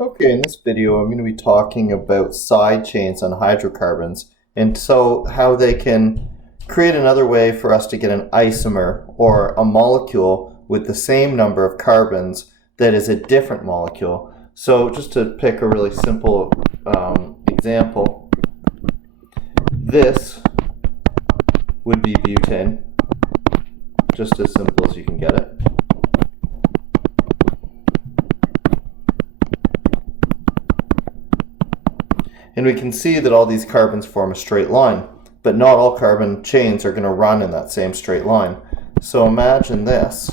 Okay, in this video, I'm going to be talking about side chains on hydrocarbons and so how they can create another way for us to get an isomer or a molecule with the same number of carbons that is a different molecule. So just to pick a really simple example, this would be butane, just as simple as you can get it. And we can see that all these carbons form a straight line, but not all carbon chains are going to run in that same straight line. So imagine this,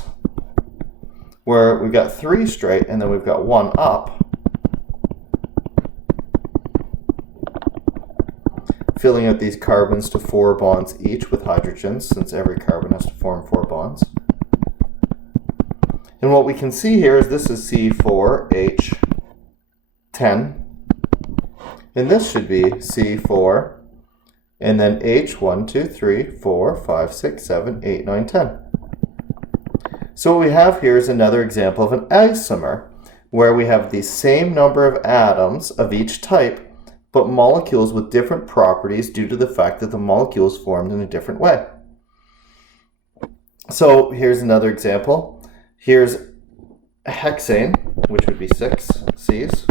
where we've got 3 straight and then we've got 1 up, filling out these carbons to 4 bonds each with hydrogens, since every carbon has to form 4 bonds. And what we can see here is this is C4H10. And this should be C4, and then H, 1, 2, 3, 4, 5, 6, 7, 8, 9, 10. So what we have here is another example of an isomer, where we have the same number of atoms of each type, but molecules with different properties due to the fact that the molecule is formed in a different way. So here's another example. Here's hexane, which would be 6 C's.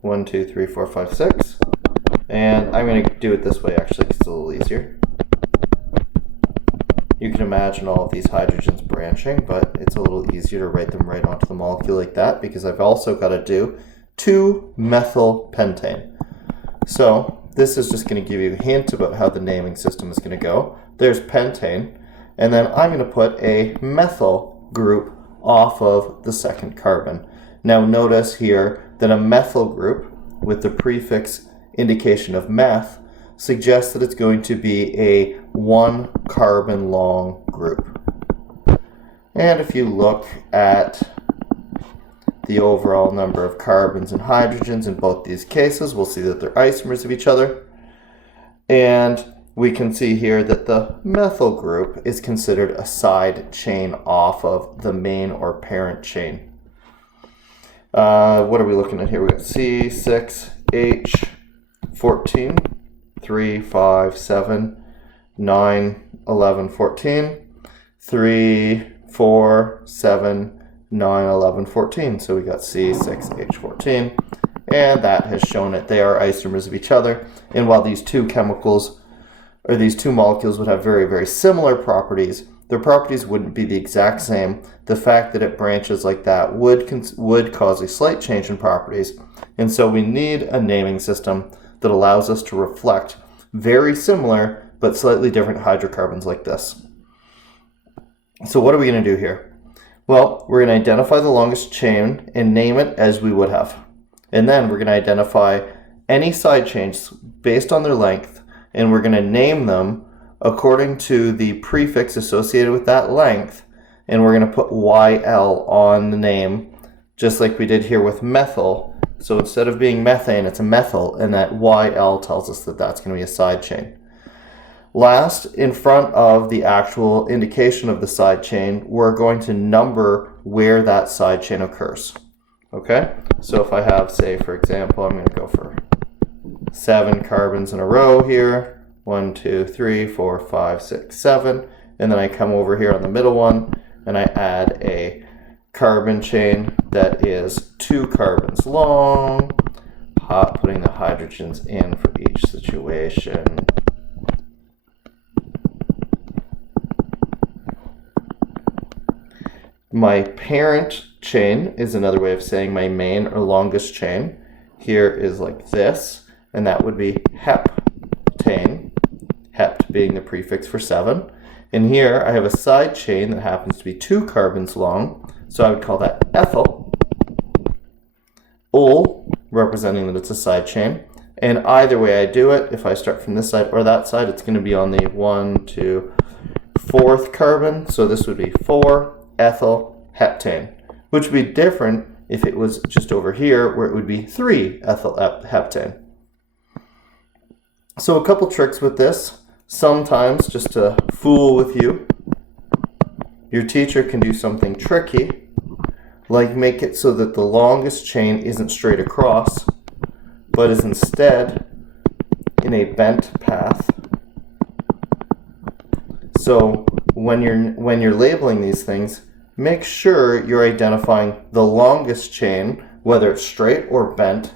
1, 2, 3, 4, 5, 6. And I'm going to do it this way actually because it's a little easier. You can imagine all of these hydrogens branching, but it's a little easier to write them right onto the molecule like that because I've also got to do 2-methylpentane. So this is just going to give you a hint about how the naming system is going to go. There's pentane, and then I'm going to put a methyl group off of the second carbon. Now notice here that a methyl group with the prefix indication of meth suggests that it's going to be a 1 carbon long group. And if you look at the overall number of carbons and hydrogens in both these cases, we'll see that they're isomers of each other. And we can see here that the methyl group is considered a side chain off of the main or parent chain. What are we looking at here? We've got C6H14, 3, 5, 7, 9, 11, 14, 3, 4, 7, 9, 11, 14. So we got C6H14, and that has shown that they are isomers of each other. And while these two chemicals, or these two molecules would have very, very similar properties, their properties wouldn't be the exact same. The fact that it branches like that would cause a slight change in properties. And so we need a naming system that allows us to reflect very similar but slightly different hydrocarbons like this. So what are we going to do here? Well, we're going to identify the longest chain and name it as we would have. And then we're going to identify any side chains based on their length, and we're going to name them according to the prefix associated with that length, and we're going to put YL on the name, just like we did here with methyl. So instead of being methane, it's a methyl, and that YL tells us that that's going to be a side chain. Last, in front of the actual indication of the side chain, we're going to number where that side chain occurs. Okay? So if I have, say, for example, I'm going to go for 7 carbons in a row here. 1, 2, 3, 4, 5, 6, 7. And then I come over here on the middle one and I add a carbon chain that is 2 carbons long, putting the hydrogens in for each situation. My parent chain is another way of saying my main or longest chain. Here is like this, and that would be heptane. Hept being the prefix for 7. And here I have a side chain that happens to be 2 carbons long, so I would call that ethyl. Ol, representing that it's a side chain. And either way I do it, if I start from this side or that side, it's going to be on the 1, 2, 4th carbon. So this would be 4 ethyl heptane, which would be different if it was just over here, where it would be 3 ethyl heptane. So a couple tricks with this. Sometimes, just to fool with you, your teacher can do something tricky, like make it so that the longest chain isn't straight across, but is instead in a bent path. So when you're labeling these things, make sure you're identifying the longest chain, whether it's straight or bent,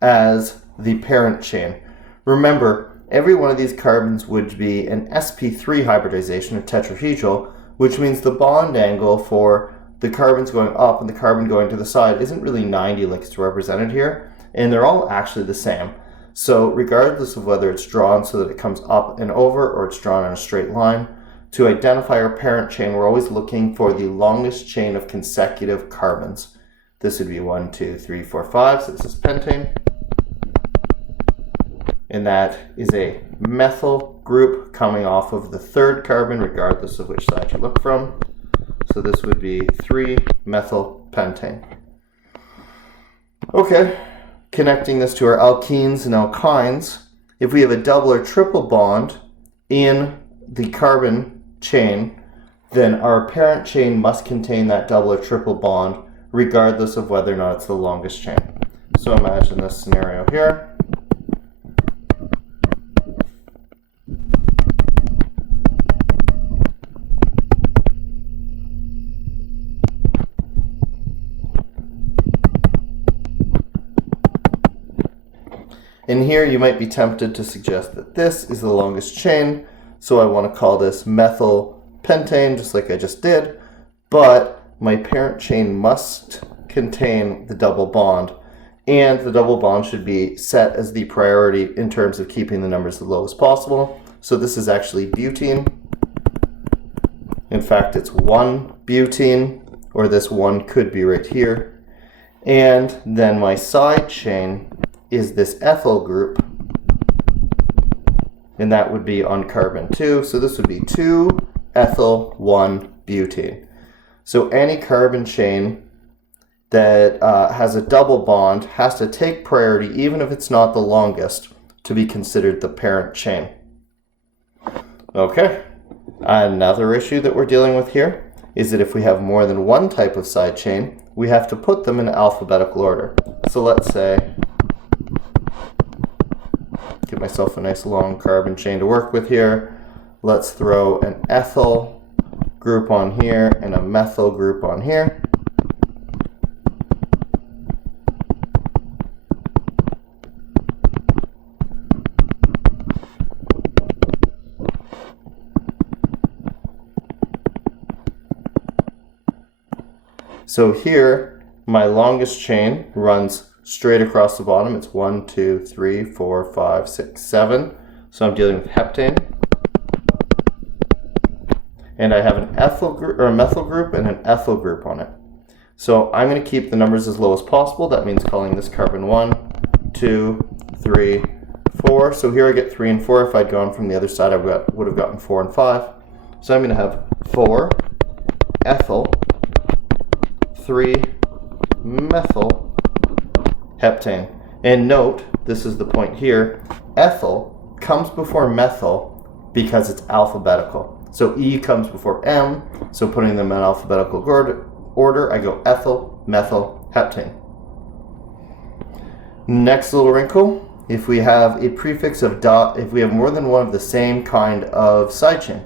as the parent chain. Remember, every one of these carbons would be an sp3 hybridization, or tetrahedral, which means the bond angle for the carbons going up and the carbon going to the side isn't really 90 like it's represented here, and they're all actually the same. So regardless of whether it's drawn so that it comes up and over or it's drawn in a straight line, to identify our parent chain, we're always looking for the longest chain of consecutive carbons. This would be 1, 2, 3, 4, 5, so this is pentane. And that is a methyl group coming off of the third carbon, regardless of which side you look from. So this would be 3-methylpentane. Okay, connecting this to our alkenes and alkynes, if we have a double or triple bond in the carbon chain, then our parent chain must contain that double or triple bond, regardless of whether or not it's the longest chain. So imagine this scenario here. And here you might be tempted to suggest that this is the longest chain, so I want to call this methylpentane, just like I just did, but my parent chain must contain the double bond, and the double bond should be set as the priority in terms of keeping the numbers as low as possible. So this is actually butene. In fact, it's 1-butene, or this one could be right here. And then my side chain is this ethyl group, and that would be on carbon 2. So this would be 2-ethyl 1-butene. So any carbon chain that has a double bond has to take priority, even if it's not the longest, to be considered the parent chain. Okay, another issue that we're dealing with here is that if we have more than one type of side chain, we have to put them in alphabetical order. So let's say, get myself a nice long carbon chain to work with here. Let's throw an ethyl group on here and a methyl group on here. So here, my longest chain runs straight across the bottom. It's 1, 2, 3, 4, 5, 6, 7. So I'm dealing with heptane. And I have an ethyl group, or a methyl group, and an ethyl group on it. So I'm going to keep the numbers as low as possible. That means calling this carbon 1, 2, 3, 4. So here I get 3 and 4. If I'd gone from the other side, I would have gotten 4 and 5. So I'm going to have 4 ethyl, 3 methyl heptane. And note, this is the point here, ethyl comes before methyl because it's alphabetical. So E comes before M, so putting them in alphabetical order, I go ethyl, methyl, heptane. Next little wrinkle, if we have a prefix of if we have more than one of the same kind of side chain,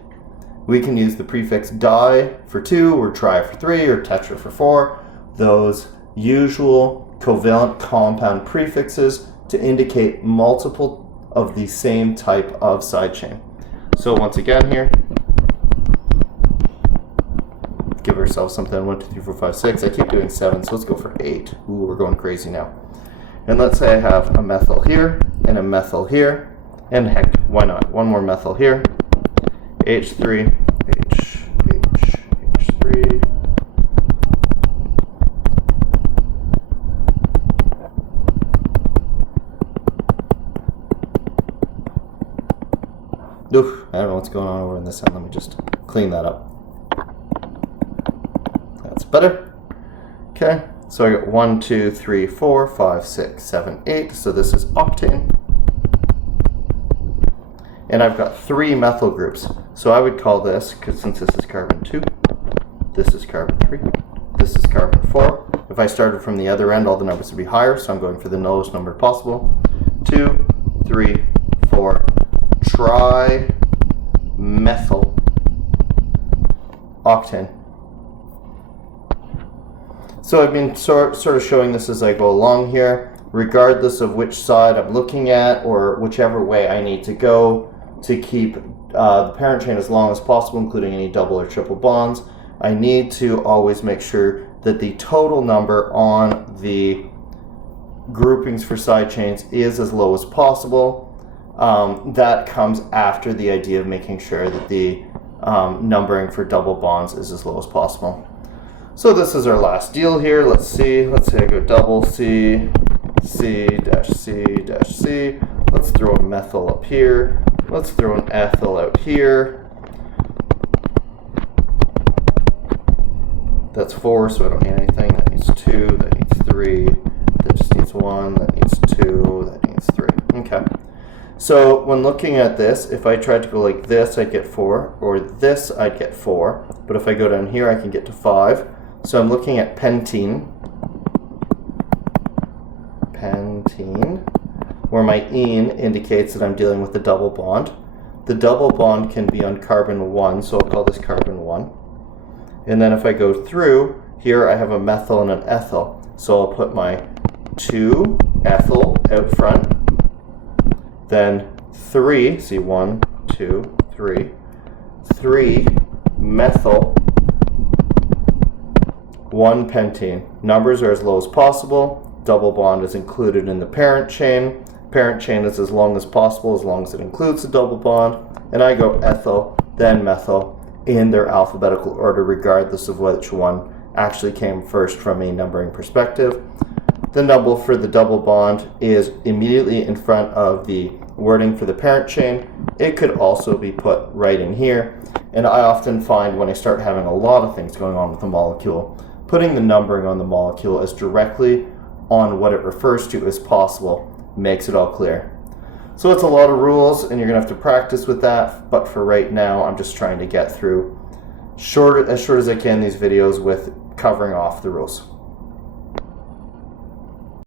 we can use the prefix di for 2, or tri for 3, or tetra for 4, those usual covalent compound prefixes to indicate multiple of the same type of side chain. So once again here, give ourselves something, 1, 2, 3, 4, 5, 6. I keep doing 7, so let's go for 8. Ooh, we're going crazy now. And let's say I have a methyl here, and a methyl here, and heck, why not? One more methyl here. H3, H3. Oof, I don't know what's going on over in this end. Let me just clean that up. That's better. Okay, so I got 1, 2, 3, 4, 5, 6, 7, 8. So this is octane. And I've got 3 methyl groups. So I would call this, because since this is carbon 2, this is carbon 3, this is carbon 4, If I started from the other end, all the numbers would be higher, so I'm going for the lowest number possible. 2, 3, 4, trimethyl octane. So I've been sort of showing this as I go along here, regardless of which side I'm looking at or whichever way I need to go to keep the parent chain as long as possible, including any double or triple bonds. I need to always make sure that the total number on the groupings for side chains is as low as possible. That comes after the idea of making sure that the numbering for double bonds is as low as possible. So this is our last deal here. Let's see. Let's say I go double C, C dash C dash C. Let's throw a methyl up here. Let's throw an ethyl out here. That's 4, so I don't need anything. That needs 2, that needs 3, that just needs 1, that needs 2, that needs 3. Okay. So when looking at this, if I tried to go like this, I'd get 4, or this, I'd get 4. But if I go down here, I can get to 5. So I'm looking at pentene, where my ene indicates that I'm dealing with the double bond. The double bond can be on carbon 1, so I'll call this carbon 1. And then if I go through, here I have a methyl and an ethyl. So I'll put my 2 ethyl out front, then 3, see 1, 2, 3, 3 methyl, 1 pentene. Numbers are as low as possible. Double bond is included in the parent chain. Parent chain is as long as possible, as long as it includes the double bond. And I go ethyl, then methyl, in their alphabetical order, regardless of which one actually came first from a numbering perspective. The number for the double bond is immediately in front of the wording for the parent chain. It could also be put right in here. And I often find when I start having a lot of things going on with the molecule, putting the numbering on the molecule as directly on what it refers to as possible makes it all clear. So it's a lot of rules, and you're going to have to practice with that, but for right now, I'm just trying to get through as short as I can these videos with covering off the rules.